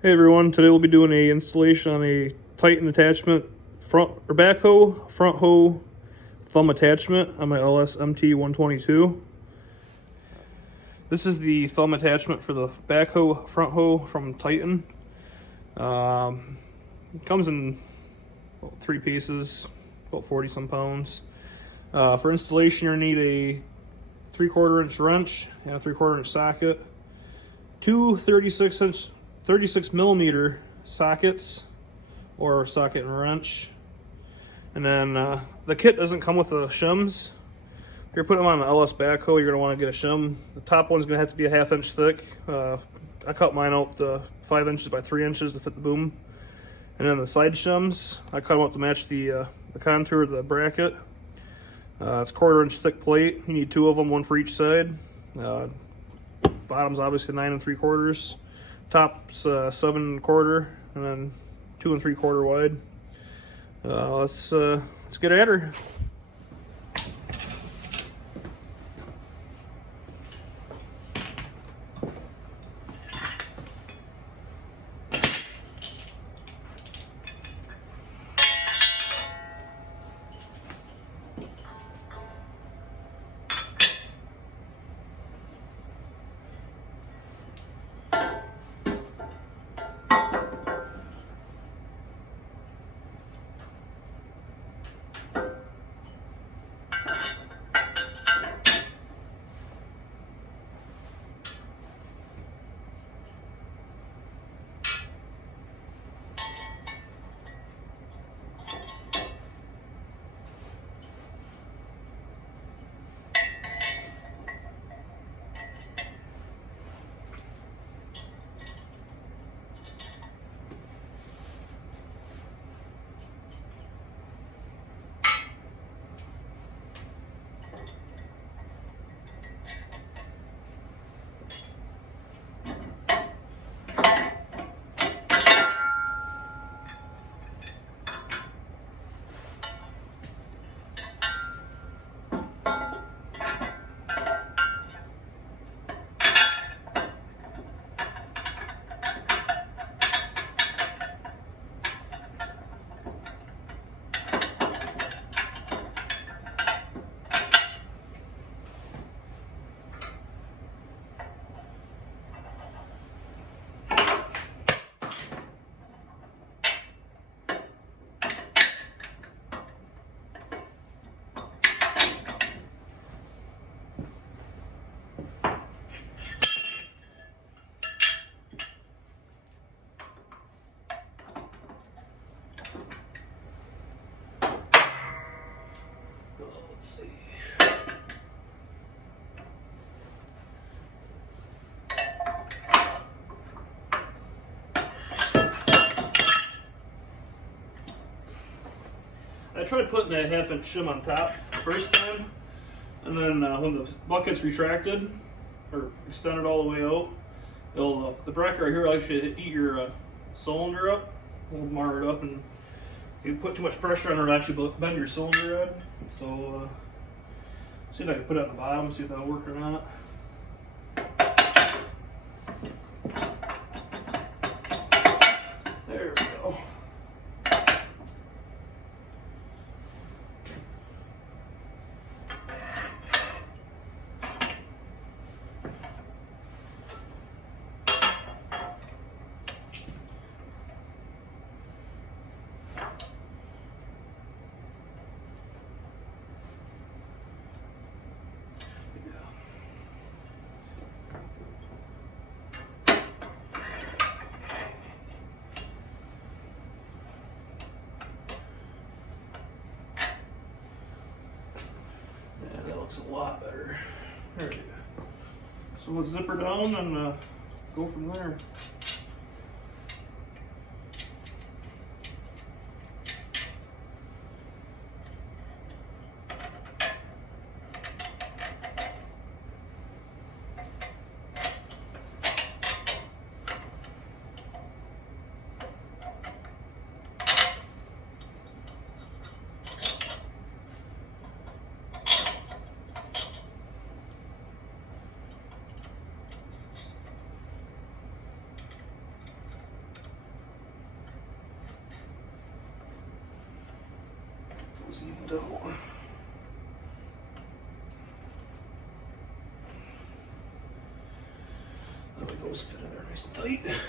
Hey everyone, today we'll be doing a installation on a Titan attachment front or backhoe front hoe thumb attachment on my LS MT 122. This is the thumb attachment for the backhoe front hoe from Titan. It comes in about 3 pieces, about 40 some pounds. For installation, you're gonna need a 3/4 inch wrench and a 3/4 inch socket, two 36 millimeter sockets or socket and wrench, and then the kit doesn't come with the shims. If you're putting them on an LS backhoe, you're going to want to get a shim. The top one's going to have to be a 1/2 inch thick. I cut mine out 5 inches by 3 inches to fit the boom, and then the side shims I cut them out to match the contour of the bracket. It's 1/4 inch thick plate. You need 2 of them, one for each side. Bottom's obviously 9 3/4. Top's 7 1/4, and then 2 3/4 wide. Let's get at her. Let's see. I tried putting a 1/2 inch shim on top the first time, and then when the bucket's retracted or extended all the way out, it'll the bracket right here will actually eat your cylinder up. It'll mar it up, and if you put too much pressure on it, it'll actually bend your cylinder head. So see if I can put it on the bottom, see if that'll work or not. There we go. Looks a lot better. There we go. So let's zip her down and go from there. it out. There we go, fit in there nice and tight.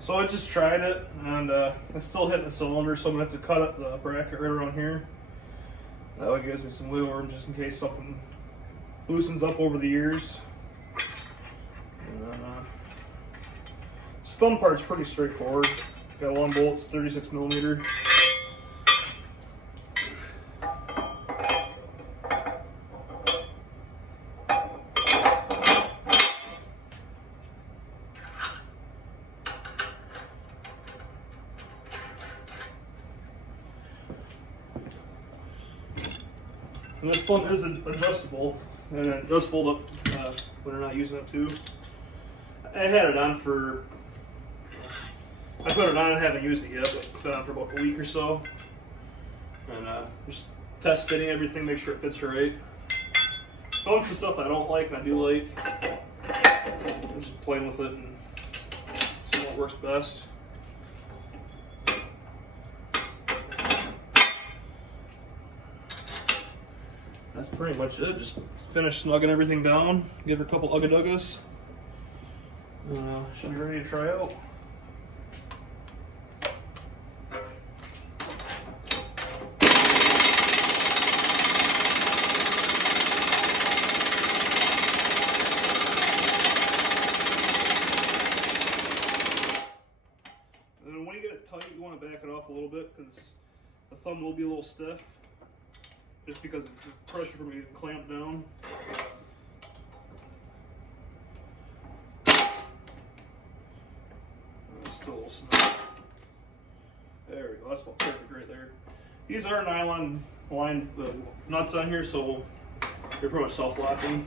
So I just tried it, and it's still hitting the cylinder, so I'm going to have to cut up the bracket right around here. That way it gives me some wiggle room just in case something loosens up over the years. And then, this thumb part's pretty straightforward. Got one bolt, 36 millimeter. And this one is adjustable, and it does fold up when you're not using it too. I had it on for, I put it on and haven't used it yet, but it's been on for about a week or so. And just test fitting everything, make sure it fits right. Found some stuff I don't like and I do like. I'm just playing with it and seeing what works best. That's pretty much it. Just finish snugging everything down, give her a couple ugga-duggas. Should be ready to try out. And then when you get it tight, you want to back it off a little bit because the thumb will be a little stiff. Just because of the pressure from getting clamped down. Still a little snug. There we go, that's about perfect right there. These are nylon lined nuts on here, so they're pretty much self-locking.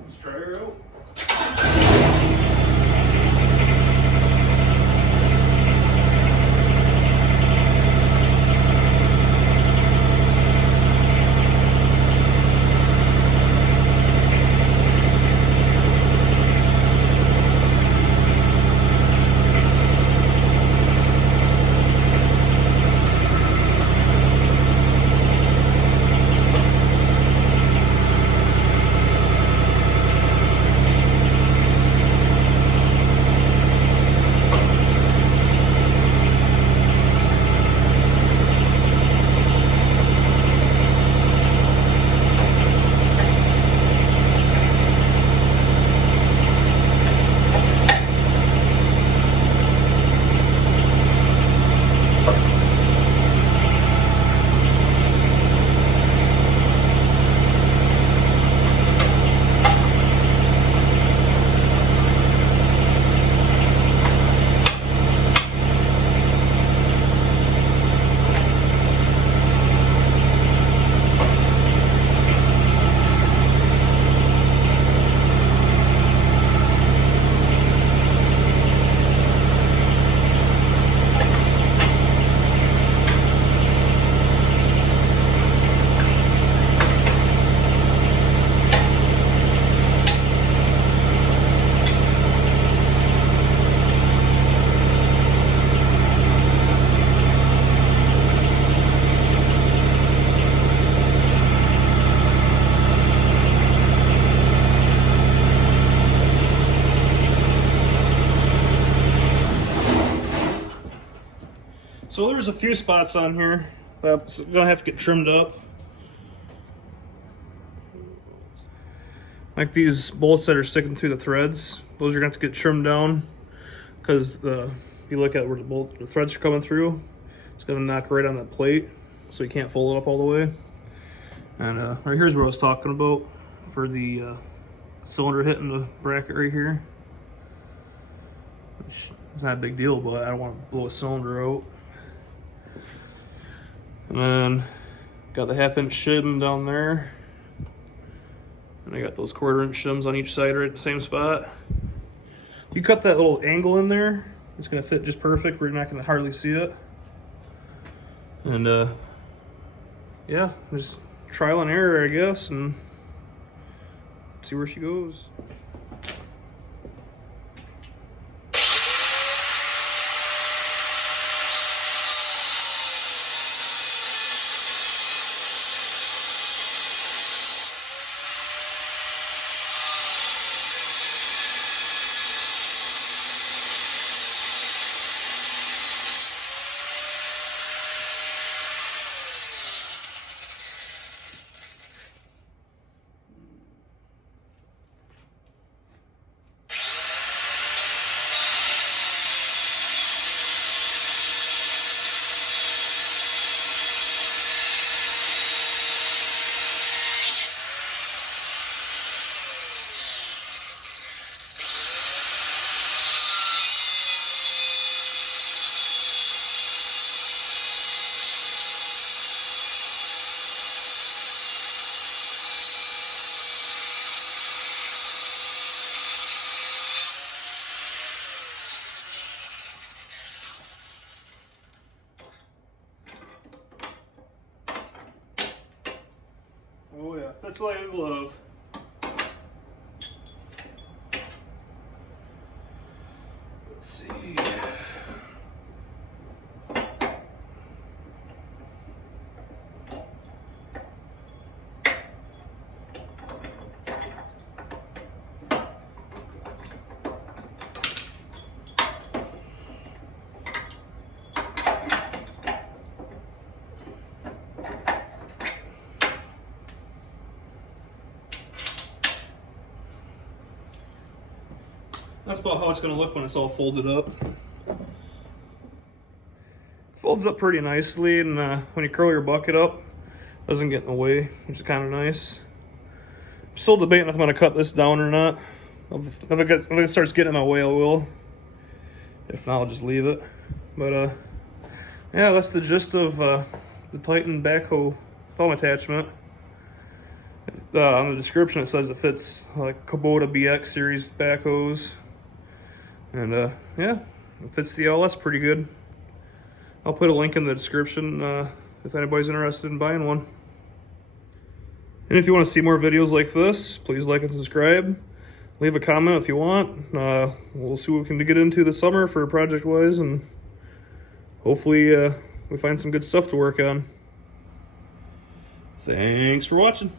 Let's try her out. So there's a few spots on here that's gonna have to get trimmed up. Like these bolts that are sticking through the threads, those are going to have to get trimmed down, because if you look at where the threads are coming through, it's going to knock right on that plate, so you can't fold it up all the way. And right here's what I was talking about for the cylinder hitting the bracket right here, which is not a big deal, but I don't want to blow a cylinder out. And then got the 1/2-inch shim down there, and I got those 1/4-inch shims on each side right at the same spot. You cut that little angle in there, it's going to fit just perfect where you're not going to hardly see it. And yeah, just trial and error, I guess, and see where she goes. Oh yeah, fits like a glove. Let's see. That's about how it's going to look when it's all folded up. Folds up pretty nicely, and when you curl your bucket up, it doesn't get in the way, which is kind of nice. I'm still debating if I'm going to cut this down or not. If it starts getting in my way, I will. If not, I'll just leave it. But yeah, that's the gist of the Titan Backhoe thumb attachment. On the description it says it fits like Kubota BX series backhoes. And yeah, it fits the LS pretty good. I'll put a link in the description if anybody's interested in buying one. And if you want to see more videos like this, please like and subscribe. Leave a comment if you want. We'll see what we can get into this summer for project-wise, and hopefully we find some good stuff to work on. Thanks for watching.